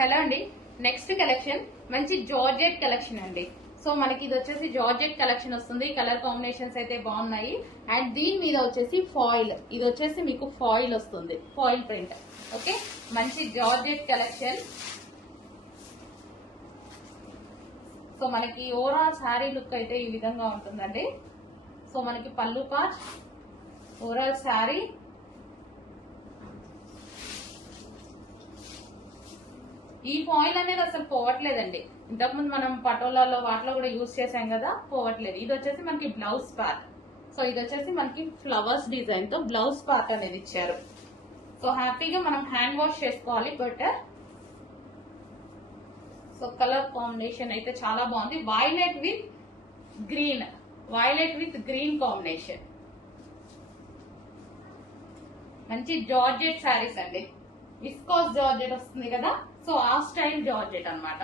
Hello అండి. Next collection మంచి georgette collection అండి. సో మనకి ఇది వచ్చేసి జార్జెట్ కలెక్షన్ వస్తుంది. కలర్ కాంబినేషన్స్ అయితే బాగున్నాయి. అండ్ దీని మీద వచ్చేసి ఫాయిల్, ఇది వచ్చేసి మీకు ఫాయిల్ వస్తుంది, ఫాయిల్ ప్రింట్. ఓకే, మంచి జార్జెట్ కలెక్షన్. సో మనకి ఓవరాల్ శారీ లుక్ అయితే ఈ విధంగా ఉంటుందండి. సో మనకి పళ్ళు పార్ట్, ఓవరాల్ శారీ, ఈ ఫాయిల్ అనేది అసలు పోవట్లేదండి. ఇంతకుముందు మనం పటోలాలో వాటిలో కూడా యూజ్ చేసాం కదా, పోవట్లేదు. ఇది వచ్చేసి మనకి బ్లౌజ్ పార్ట్. సో ఇది వచ్చేసి మనకి ఫ్లవర్స్ డిజైన్ తో బ్లౌజ్ పార్ట్ అనేది ఇచ్చారు. సో హ్యాపీగా మనం హ్యాండ్ వాష్ చేసుకోవాలి బెటర్. సో కలర్ కాంబినేషన్ అయితే చాలా బాగుంది. Violet with green, violet with green combination. మంచి జార్జెట్ శారీస్ అండి. విస్కోస్ జార్జెట్ వస్తుంది కదా, సో ఆ స్టైల్ జార్జెట్ అన్నమాట.